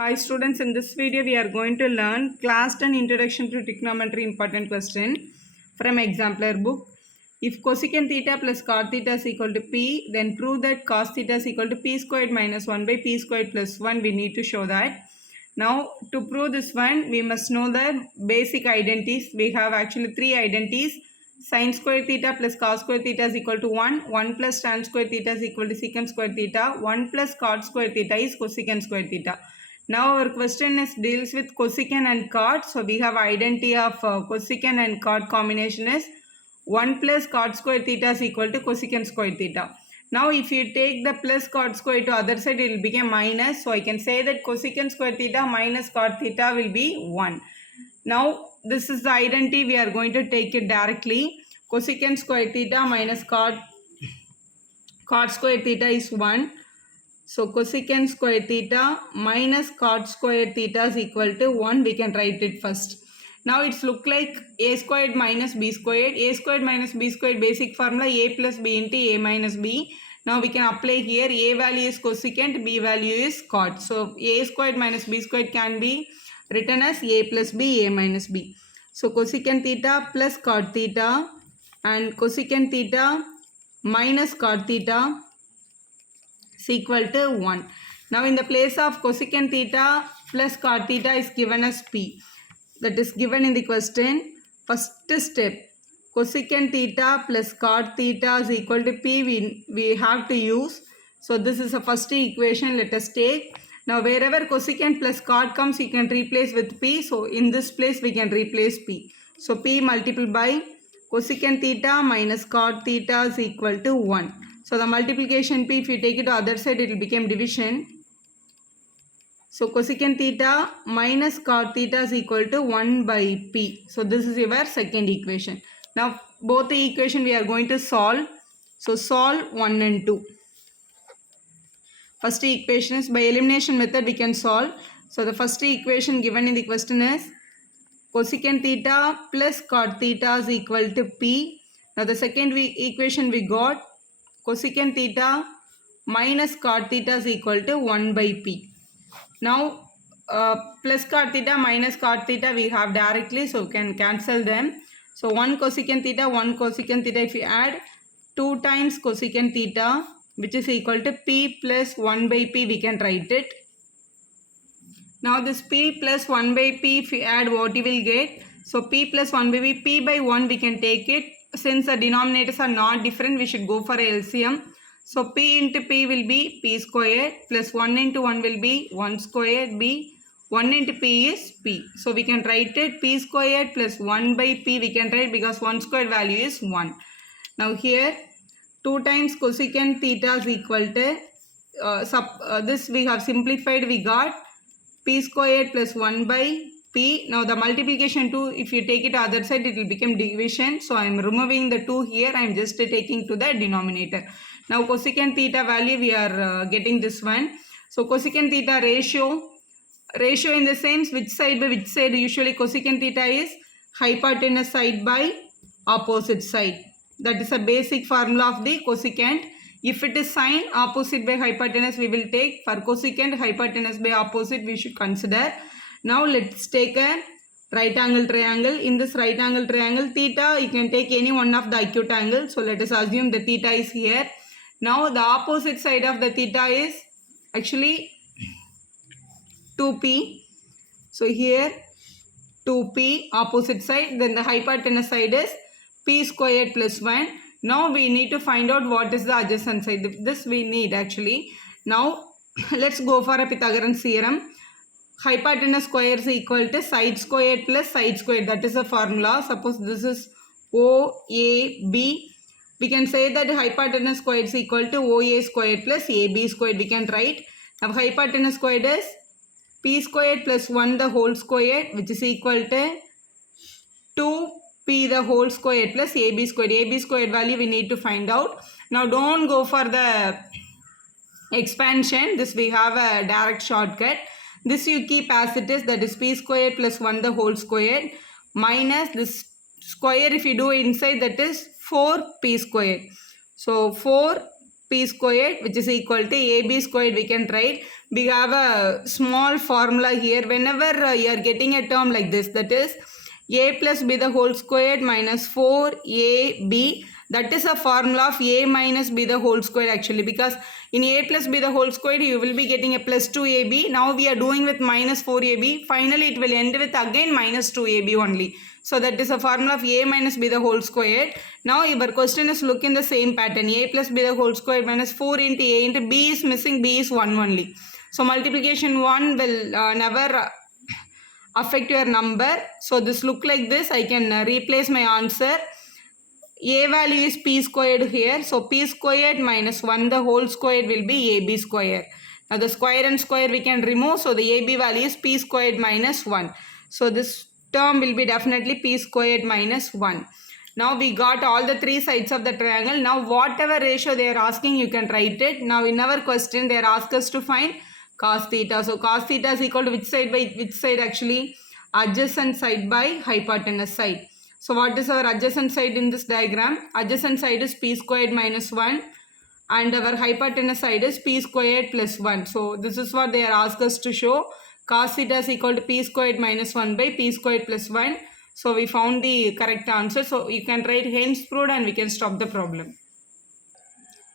Hi students, in this video we are going to learn class 10 introduction to trigonometry important question from Exemplar book. If cosecant theta plus cot theta is equal to p, then prove that cos theta is equal to p squared minus 1 by p squared plus 1. We need to show that. Now to prove this one, we must know the basic identities. We have actually three identities. Sin square theta plus cos square theta is equal to 1. 1 plus tan square theta is equal to secant square theta. 1 plus cot square theta is cosecant square theta. Now our question is deals with cosecant and cot. So we have identity of cosecant and cot combination is 1 plus cot square theta is equal to cosecant square theta. Now if you take the plus cot square to other side, it will become minus. So I can say that cosecant square theta minus cot theta will be 1. Now this is the identity, we are going to take it directly. Cosecant square theta minus cot square theta is 1. So cosecant square theta minus cot square theta is equal to 1. We can write it first. Now it's look like a squared minus b squared. A squared minus b squared basic formula a plus b into a minus b. Now we can apply here. A value is cosecant, b value is cot. So a squared minus b squared can be written as a plus b, a minus b. So cosecant theta plus cot theta and cosecant theta minus cot theta is equal to 1. Now in the place of cosecant theta plus cot theta is given as p. That is given in the question. First step, cosecant theta plus cot theta is equal to p. We have to use. So this is the first equation. Let us take. Now wherever cosecant plus cot comes, you can replace with p. So in this place we can replace p. So p multiplied by cosecant theta minus cot theta is equal to 1. So the multiplication p, if you take it to other side, it will become division. So cosecant theta minus cot theta is equal to 1 by p. So this is your second equation. Now both the equation we are going to solve. So solve 1 and 2. First equation is by elimination method we can solve. So the first equation given in the question is cosecant theta plus cot theta is equal to p. Now the second equation we got cosecant theta minus cot theta is equal to 1 by p. Now plus cot theta minus cot theta we have directly, so we can cancel them. So 1 cosecant theta, 1 cosecant theta, if you add 2 times cosecant theta, which is equal to p plus 1 by p, we can write it. Now this p plus 1 by p, if you add, what you will get? So p plus 1 by p by 1 we can take it. Since the denominators are not different, we should go for LCM. So p into p will be p squared plus 1 into 1 will be 1 squared b. 1 into p is p. So we can write it p squared plus 1 by p we can write because 1 squared value is 1. Now here 2 times cosecant theta is equal to this we have simplified, we got p squared plus 1 by p. Now the multiplication 2, if you take it to other side, it will become division. So I am removing the 2 here. I am just taking to the denominator. Now cosecant theta value we are getting this one. So cosecant theta ratio in the sense which side by which side. Usually cosecant theta is hypotenuse side by opposite side. That is a basic formula of the cosecant. If it is sine, opposite by hypotenuse we will take. For cosecant, hypotenuse by opposite we should consider. Now let's take a right angle triangle. In this right angle triangle, theta, you can take any one of the acute angles. So let us assume the theta is here. Now the opposite side of the theta is actually 2p. So here 2p opposite side. Then the hypotenuse side is p squared plus 1. Now we need to find out what is the adjacent side. This we need actually. Now let's go for a Pythagorean theorem. Hypotenuse square is equal to side squared plus side squared. That is a formula. Suppose this is OAB. We can say that hypotenuse squared is equal to OA squared plus AB squared. We can write. Now hypotenuse squared is p squared plus 1 the whole squared, which is equal to 2p the whole squared plus AB squared. AB squared value we need to find out. Now don't go for the expansion. This we have a direct shortcut. This you keep as it is, that is p squared plus 1 the whole squared minus this square if you do inside, that is 4p squared. So 4 p squared, which is equal to ab squared. We can write. We have a small formula here. Whenever you are getting a term like this, that is a plus b the whole squared minus 4ab. That is a formula of a minus b the whole squared actually, because in a plus b the whole squared you will be getting a plus 2ab. Now we are doing with minus 4ab. Finally it will end with again minus 2ab only. So that is a formula of a minus b the whole squared. Now your question is look in the same pattern. A plus b the whole squared minus 4 into a into b is missing, b is 1 only. So multiplication 1 will never affect your number. So this look like this. I can replace my answer. A value is p squared here. So p squared minus 1 the whole squared will be ab squared. Now the square and square we can remove. So the ab value is p squared minus 1. So this term will be definitely p squared minus 1. Now we got all the three sides of the triangle. Now whatever ratio they are asking, you can write it. Now in our question they are asked us to find cos theta. So cos theta is equal to which side by which side actually? Adjacent side by hypotenuse side. So what is our adjacent side in this diagram? Adjacent side is p squared minus 1 and our hypotenuse side is p squared plus 1. So this is what they are asked us to show. Cos theta is equal to p squared minus 1 by p squared plus 1. So we found the correct answer. So you can write hence proved and we can stop the problem.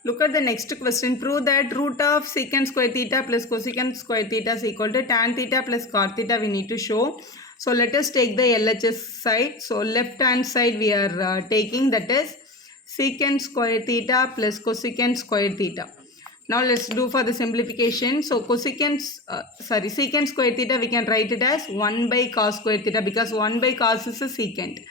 Look at the next question. Prove that root of secant square theta plus cosecant square theta is equal to tan theta plus cot theta we need to show. So let us take the LHS side. So left hand side we are taking, that is secant square theta plus cosecant square theta. Now let's do for the simplification. So secant square theta we can write it as 1 by cos square theta, because 1 by cos is a secant.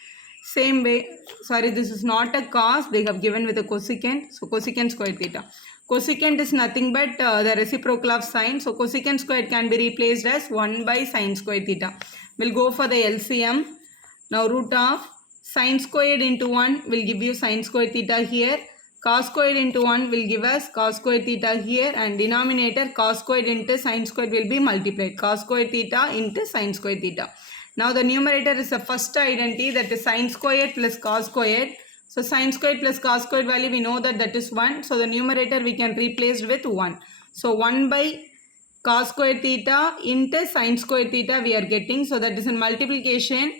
Same way, this is not a cos, they have given with a cosecant. So cosecant square theta. Cosecant is nothing but the reciprocal of sine. So cosecant squared can be replaced as 1 by sine square theta. We'll go for the LCM. Now root of sine squared into 1 will give you sine square theta here. Cos squared into 1 will give us cos square theta here, and denominator cos squared into sine squared will be multiplied. Cos square theta into sine square theta. Now the numerator is the first identity, that is sine squared plus cos squared. So sine squared plus cos squared value we know that is 1. So the numerator we can replace with 1. So 1 by cos squared theta into sine squared theta we are getting. So that is in multiplication.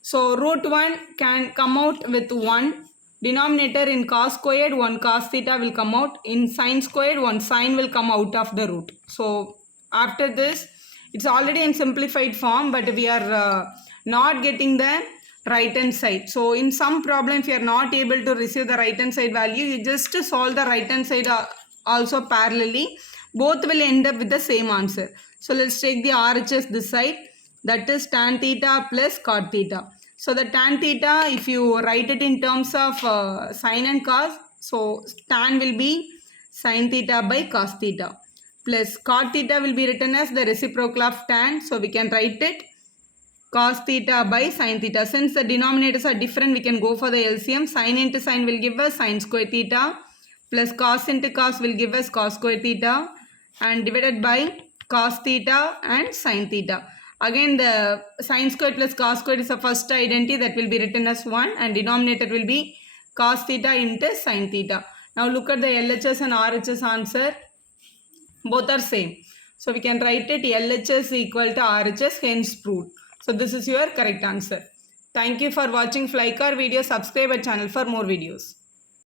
So root 1 can come out with 1. Denominator in cos squared 1 cos theta will come out. In sine squared 1 sine will come out of the root. So after this it's already in simplified form, but we are not getting the right hand side. So in some problem if you are not able to receive the right hand side value, you just solve the right hand side also parallelly. Both will end up with the same answer. So let's take the RHS this side, that is tan theta plus cot theta. So the tan theta, if you write it in terms of sine and cos, so tan will be sine theta by cos theta, plus cot theta will be written as the reciprocal of tan. So we can write it cos theta by sine theta. Since the denominators are different, we can go for the LCM. Sine into sine will give us sine square theta, plus cos into cos will give us cos square theta, and divided by cos theta and sine theta. Again the sine squared plus cos squared is the first identity, that will be written as 1, and denominator will be cos theta into sine theta. Now look at the LHS and RHS answer. Both are same. So we can write it LHS equal to RHS, hence proved. So this is your correct answer. Thank you for watching. Like our video, subscribe our channel for more videos.